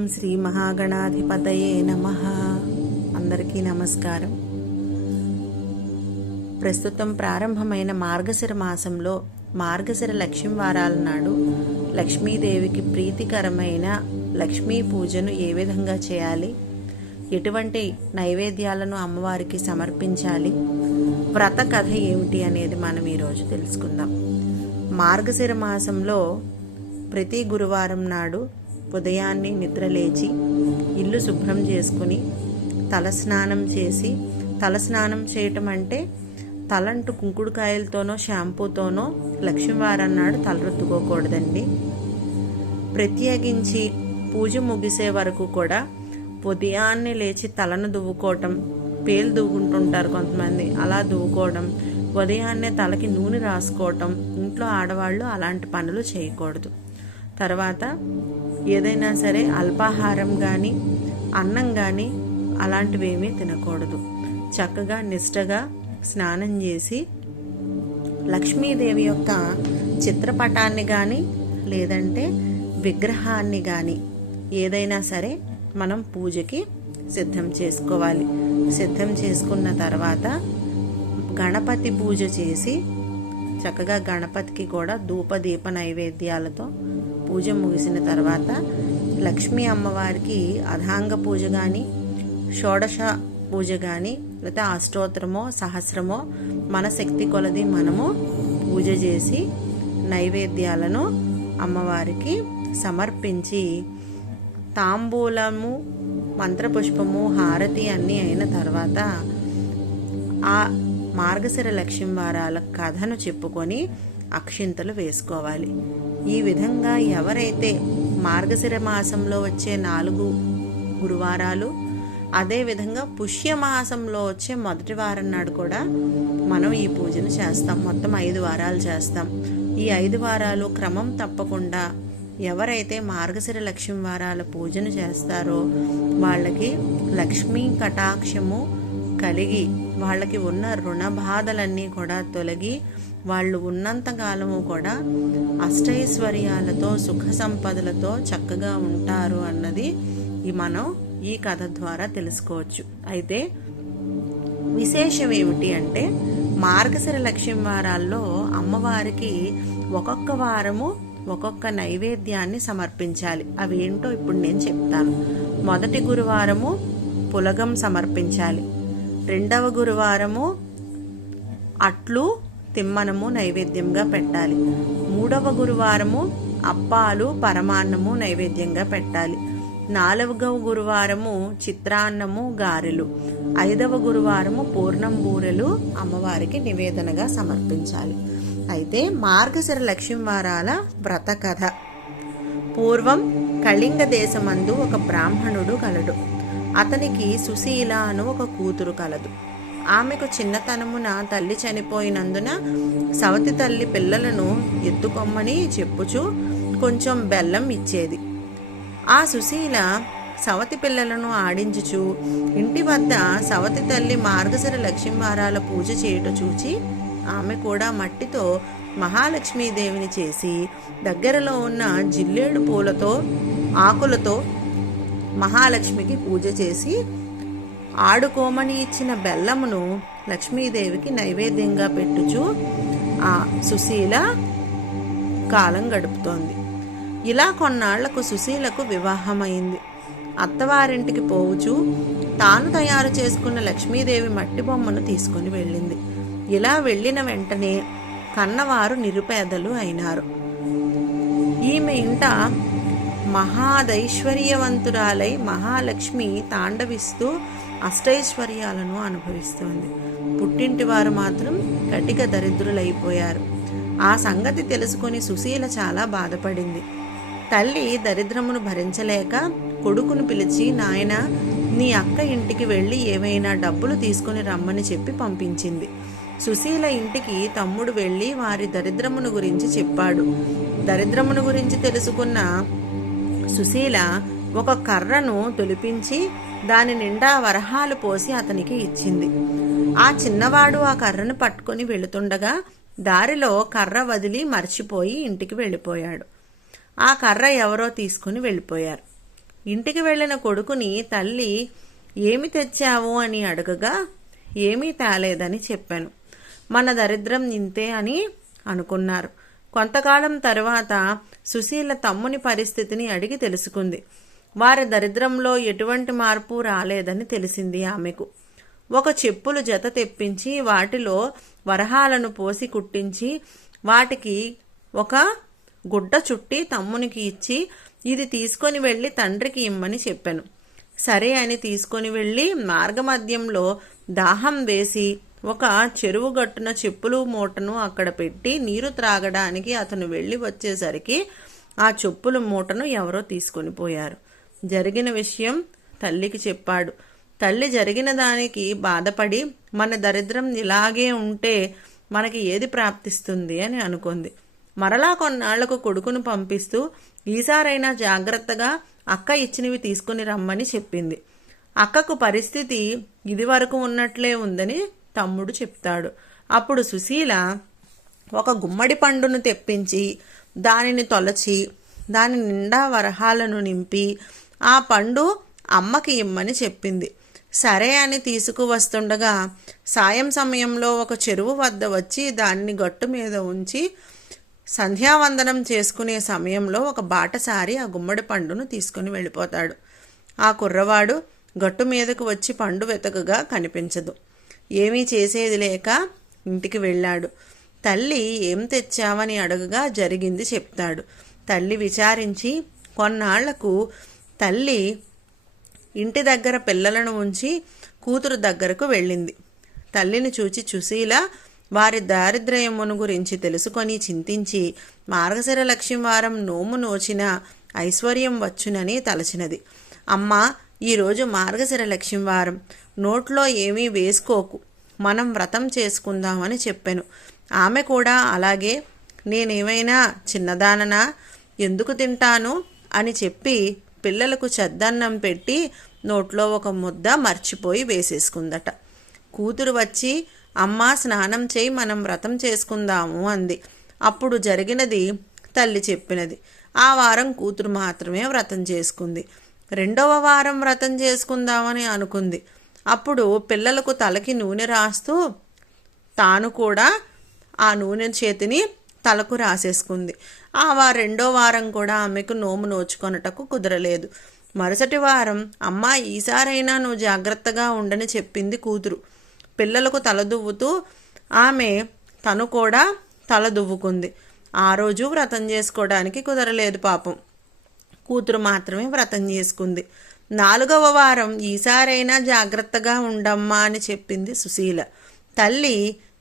ఓం శ్రీ మహాగణాధిపతయే నమః. అందరికీ నమస్కారం. ప్రస్తుతం ప్రారంభమైన మార్గశిర మాసంలో మార్గశిర లక్ష్మీ వారాల నాడు లక్ష్మీదేవికి ప్రీతికరమైన లక్ష్మీ పూజను ఏ విధంగా చేయాలి, ఎటువంటి నైవేద్యాలను అమ్మవారికి సమర్పించాలి, వ్రత కథ ఏమిటి అనేది మనం ఈరోజు తెలుసుకుందాం. మార్గశిర మాసంలో ప్రతి గురువారం నాడు ఉదయాన్నే నిద్రలేచి ఇల్లు శుభ్రం చేసుకుని తలస్నానం చేసి, తలస్నానం చేయటం అంటే తలంటు కుంకుడుకాయలతోనో షాంపూతోనో లక్ష్మీవారం నాడు తలరుద్దుకోకూడదండి. ప్రత్యేకించి పూజ ముగిసే వరకు కూడా ఉదయాన్నే లేచి తలను దువ్వుకోవటం, పేలు దువ్వుకుంటుంటారు కొంతమంది, అలా దువ్వుకోవడం, ఉదయాన్నే తలకి నూనె రాసుకోవటం, ఇంట్లో ఆడవాళ్ళు అలాంటి పనులు చేయకూడదు. తర్వాత ఏదైనా సరే అల్పాహారం కానీ అన్నం కానీ అలాంటివి ఏమీ తినకూడదు. చక్కగా నిష్టగా స్నానం చేసి లక్ష్మీదేవి యొక్క చిత్రపటాన్ని కానీ లేదంటే విగ్రహాన్ని కానీ ఏదైనా సరే మనం పూజకి సిద్ధం చేసుకోవాలి. సిద్ధం చేసుకున్న తర్వాత గణపతి పూజ చేసి చక్కగా గణపతికి కూడా ధూపదీప నైవేద్యాలతో పూజ ముగిసిన తర్వాత లక్ష్మీ అమ్మవారికి అధాంగ పూజ కానీ షోడశ పూజ కానీ లేకపోతే అష్టోత్తరమో సహస్రమో మన శక్తి కొలది మనము పూజ చేసి నైవేద్యాలను అమ్మవారికి సమర్పించి తాంబూలము, మంత్రపుష్పము, హారతి అన్నీ అయిన తర్వాత ఆ మార్గశిర లక్ష్మీ వారాల కథను చెప్పుకొని అక్షింతలు వేసుకోవాలి. ఈ విధంగా ఎవరైతే మార్గశిర మాసంలో వచ్చే 4 గురువారాలు, అదేవిధంగా పుష్యమాసంలో వచ్చే మొదటి వారం నాడు కూడా మనం ఈ పూజను చేస్తాం. మొత్తం 5 వారాలు చేస్తాం. ఈ 5 వారాలు క్రమం తప్పకుండా ఎవరైతే మార్గశిర లక్ష్మీ వారాల పూజను చేస్తారో వాళ్ళకి లక్ష్మీ కటాక్షము కలిగి వాళ్ళకి ఉన్న రుణ బాధలన్నీ కూడా తొలగి వాళ్ళు ఉన్నంతకాలము కూడా అష్టైశ్వర్యాలతో సుఖ సంపదలతో చక్కగా ఉంటారు అన్నది మనం ఈ కథ ద్వారా తెలుసుకోవచ్చు. అయితే విశేషం ఏమిటి అంటే మార్గశిర లక్ష్మీ వారాల్లో అమ్మవారికి ఒక్కొక్క వారము ఒక్కొక్క నైవేద్యాన్ని సమర్పించాలి. అవేంటో ఇప్పుడు నేను చెప్తాను. మొదటి గురువారము పులగం సమర్పించాలి. రెండవ గురువారము అట్లు తిమ్మనము నైవేద్యంగా పెట్టాలి. మూడవ గురువారము అప్పాలు పరమాన్నము నైవేద్యంగా పెట్టాలి. 4వ గురువారము చిత్రాన్నము గారెలు. 5వ గురువారము పూర్ణం బూరెలు అమ్మవారికి నివేదనగా సమర్పించాలి. అయితే మార్గశిర లక్ష్మీ వారాల వ్రత కథ. పూర్వం కళింగ దేశమందు ఒక బ్రాహ్మణుడు కలడు. అతనికి సుశీల అను ఒక కూతురు కలదు. ఆమెకు చిన్నతనమున తల్లి చనిపోయినందున సవతి తల్లి పిల్లలను ఎత్తుకొమ్మని చెప్పుచూ కొంచెం బెల్లం ఇచ్చేది. ఆ సుశీల సవతి పిల్లలను ఆడించుచు ఇంటి వద్ద సవతి తల్లి మార్గశిర లక్ష్మీ వారాల పూజ చేయుట చూచి ఆమె కూడా మట్టితో మహాలక్ష్మీదేవిని చేసి దగ్గరలో ఉన్న జిల్లేడు పూలతో ఆకులతో మహాలక్ష్మికి పూజ చేసి ఆడుకోమని ఇచ్చిన బెల్లమును లక్ష్మీదేవికి నైవేద్యంగా పెట్టుచు ఆ సుశీల కాలం గడుపుతోంది. ఇలా కొన్నాళ్లకు సుశీలకు వివాహమైంది. అత్తవారింటికి పోవుచు తాను తయారు చేసుకున్న లక్ష్మీదేవి మట్టి బొమ్మను తీసుకుని వెళ్ళింది. ఇలా వెళ్ళిన వెంటనే కన్నవారు నిరుపేదలు అయినారు. ఈమె ఇంట మహాదైశ్వర్యవంతురాలై మహాలక్ష్మి తాండవిస్తూ అష్టైశ్వర్యాలను అనుభవిస్తోంది. పుట్టింటి వారు మాత్రం కటిక దరిద్రులైపోయారు. ఆ సంగతి తెలుసుకొని సుశీల చాలా బాధపడింది. తల్లి దరిద్రమును భరించలేక కొడుకును పిలిచి, నాయన నీ అక్క ఇంటికి వెళ్ళి ఏవైనా డబ్బులు తీసుకుని రమ్మని చెప్పి పంపించింది. సుశీల ఇంటికి తమ్ముడు వెళ్ళి వారి దరిద్రమును గురించి చెప్పాడు. దరిద్రమును గురించి తెలుసుకున్న సుశీల ఒక కర్రను తొలిపించి దాని నిండా వరహాలు పోసి అతనికి ఇచ్చింది. ఆ చిన్నవాడు ఆ కర్రను పట్టుకొని వెళుతుండగా దారిలో కర్ర వదిలి మర్చిపోయి ఇంటికి వెళ్ళిపోయాడు. ఆ కర్ర ఎవరో తీసుకుని వెళ్ళిపోయారు. ఇంటికి వెళ్ళిన కొడుకుని తల్లి ఏమి తెచ్చావు అని అడగగా ఏమీ తేలేదని చెప్పాను. మన దరిద్రం ఇంతే అని అనుకున్నారు. కొంతకాలం తరువాత సుశీల తమ్ముని పరిస్థితిని అడిగి తెలుసుకుంది. వారి దరిద్రంలో ఎటువంటి మార్పు రాలేదని తెలిసింది ఆమెకు. ఒక చెప్పులు జత తెప్పించి వాటిలో వరహాలను పోసి కుట్టించి వాటికి ఒక గుడ్డ చుట్టి తమ్మునికి ఇచ్చి ఇది తీసుకొని వెళ్ళి తండ్రికి ఇమ్మని చెప్పాను. సరే అని తీసుకొని వెళ్ళి మార్గమధ్యంలో దాహం వేసి ఒక చెరువు గట్టున చెప్పులు మూటను అక్కడ పెట్టి నీరు త్రాగడానికి అతను వెళ్ళి వచ్చేసరికి ఆ చెప్పుల మూటను ఎవరో తీసుకొని పోయారు. జరిగిన విషయం తల్లికి చెప్పాడు. తల్లి జరిగిన దానికి బాధపడి మన దరిద్రం ఇలాగే ఉంటే మనకి ఏది ప్రాప్తిస్తుంది అని అనుకుంది. మరలా కొన్నాళ్లకు కొడుకును పంపిస్తూ ఈసారైనా జాగ్రత్తగా అక్క ఇచ్చినవి తీసుకుని రమ్మని చెప్పింది. అక్కకు పరిస్థితి ఇదివరకు ఉన్నట్లే ఉందని తమ్ముడు చెప్తాడు. అప్పుడు సుశీల ఒక గుమ్మడి పండును తెప్పించి దానిని తొలచి దాని నిండా వరహాలను నింపి ఆ పండు అమ్మకి ఇమ్మని చెప్పింది. సరే అని తీసుకువస్తుండగా సాయం సమయంలో ఒక చెరువు వద్ద వచ్చి దాన్ని గట్టు మీద ఉంచి సంధ్యావందనం చేసుకునే సమయంలో ఒక బాటసారి ఆ గుమ్మడి పండును తీసుకుని వెళ్ళిపోతాడు. ఆ కుర్రవాడు గట్టు మీదకు వచ్చి పండు వెతకగా కనిపించదు. ఏమీ చేసేది లేక ఇంటికి వెళ్ళాడు. తల్లి ఏం తెచ్చావని అడగగా జరిగింది చెప్తాడు. తల్లి విచారించి కొన్నాళ్లకు తల్లి ఇంటి దగ్గర పిల్లలను ఉంచి కూతురు దగ్గరకు వెళ్ళింది. తల్లిని చూచి సుశీల వారి దారిద్ర్యమును గురించి తెలుసుకొని చింతించి మార్గశిర లక్ష్మీవారం నోము నోచిన ఐశ్వర్యం వచ్చునని తలచినది. అమ్మా, ఈరోజు మార్గశిర లక్ష్మీవారం, నోట్లో ఏమీ వేసుకోకు, మనం వ్రతం చేసుకుందామని చెప్పాను. ఆమె కూడా అలాగే నేనేమైనా చిన్నదాననా, ఎందుకు తింటాను అని చెప్పి పిల్లలకు చద్దన్నం పెట్టి నోట్లో ఒక ముద్ద మర్చిపోయి వేసేసుకుందట. కూతురు వచ్చి అమ్మా స్నానం చేయి, మనం వ్రతం చేసుకుందాము అంది. అప్పుడు జరిగినది తల్లి చెప్పినది. ఆ వారం కూతురు మాత్రమే వ్రతం చేసుకుంది. రెండవ వారం వ్రతం చేసుకుందామని అనుకుంది. అప్పుడు పిల్లలకు తలకి నూనె రాస్తూ తాను కూడా ఆ నూనె చేతిని తలకు రాసేసుకుంది. రెండో వారం కూడా ఆమెకు నోము నోచుకొనటకు కుదరలేదు. మరుసటి వారం అమ్మా ఈసారైనా నువ్వు జాగ్రత్తగా ఉండని చెప్పింది కూతురు. పిల్లలకు తల దువ్వుతూ ఆమె తను కూడా తల దువ్వుకుంది. ఆ రోజు వ్రతం చేసుకోవడానికి కుదరలేదు పాపం. కూతురు మాత్రమే వ్రతం చేసుకుంది. 4వ వారం ఈసారైనా జాగ్రత్తగా ఉండమ్మా అని చెప్పింది సుశీల. తల్లి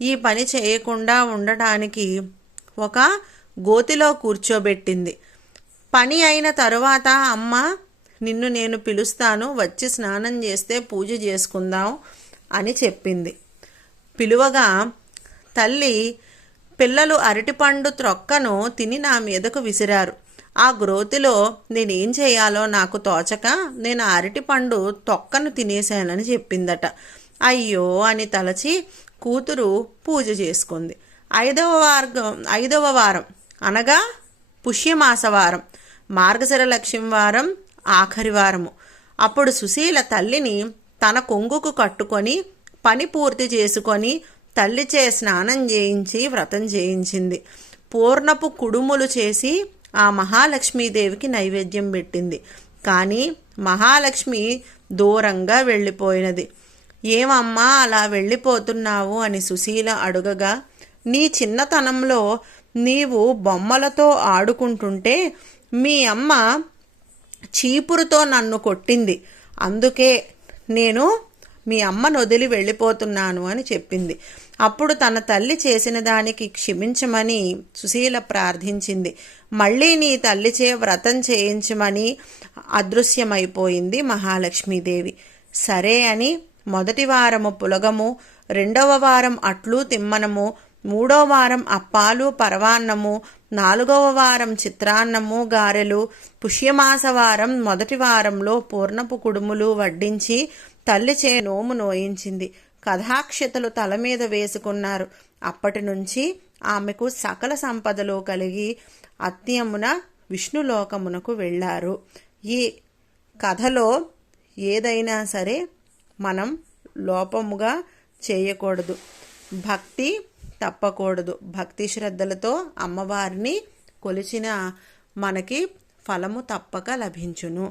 ఈ పని చేయకుండా ఉండటానికి ఒక గోతిలో కూర్చోబెట్టింది. పని అయిన తరువాత అమ్మ నిన్ను నేను పిలుస్తాను, వచ్చి స్నానం చేస్తే పూజ చేసుకుందాం అని చెప్పింది. పిలువగా తల్లి పిల్లలు అరటిపండు త్రొక్కను తిని నా మీదకు విసిరారు. ఆ గ్రోతిలో నేనేం చేయాలో నాకు తోచక నేను అరటిపండు తొక్కను తినేశానని చెప్పిందట. అయ్యో అని తలచి కూతురు పూజ చేసుకుంది. 5వ వారం అనగా పుష్యమాసవారం, మార్గశిర లక్ష్మీవారం ఆఖరి వారము. అప్పుడు సుశీల తల్లిని తన కొంగుకు కట్టుకొని పని పూర్తి చేసుకొని తల్లిచే స్నానం చేయించి వ్రతం చేయించింది. పూర్ణపు కుడుములు చేసి ఆ మహాలక్ష్మీదేవికి నైవేద్యం పెట్టింది. కానీ మహాలక్ష్మి దూరంగా వెళ్ళిపోయినది. ఏమమ్మా అలా వెళ్ళిపోతున్నావు అని సుశీల అడుగగా, నీ చిన్నతనంలో నీవు బొమ్మలతో ఆడుకుంటుంటే మీ అమ్మ చీపురుతో నన్ను కొట్టింది, అందుకే నేను మీ అమ్మను వదిలి వెళ్ళిపోతున్నాను అని చెప్పింది. అప్పుడు తన తల్లి చేసిన దానికి క్షమించమని సుశీల ప్రార్థించింది. మళ్ళీ నీ తల్లిచే వ్రతం చేయించమని అదృశ్యమైపోయింది మహాలక్ష్మీదేవి. సరే అని మొదటి వారము పులగము, 2వ వారం అట్లు తిమ్మనము, 3వ వారం అప్పాలు పరవాన్నము, 4వ వారం చిత్రాన్నము గారెలు, పుష్యమాసవారం మొదటి వారంలో పూర్ణపు కుడుములు వడ్డించి తల్లిచే నోము నోయించింది. కథాక్షతలు తల మీద వేసుకున్నారు. అప్పటి నుంచి ఆమెకు సకల సంపదలు కలిగి అత్యమున విష్ణులోకమునకు వెళ్ళారు. ఈ కథలో ఏదైనా సరే మనం లోపముగా చేయకూడదు, భక్తి తప్పకూడదు. భక్తి శ్రద్ధలతో అమ్మవారిని కొలిచిన మనకి ఫలము తప్పక లభించును.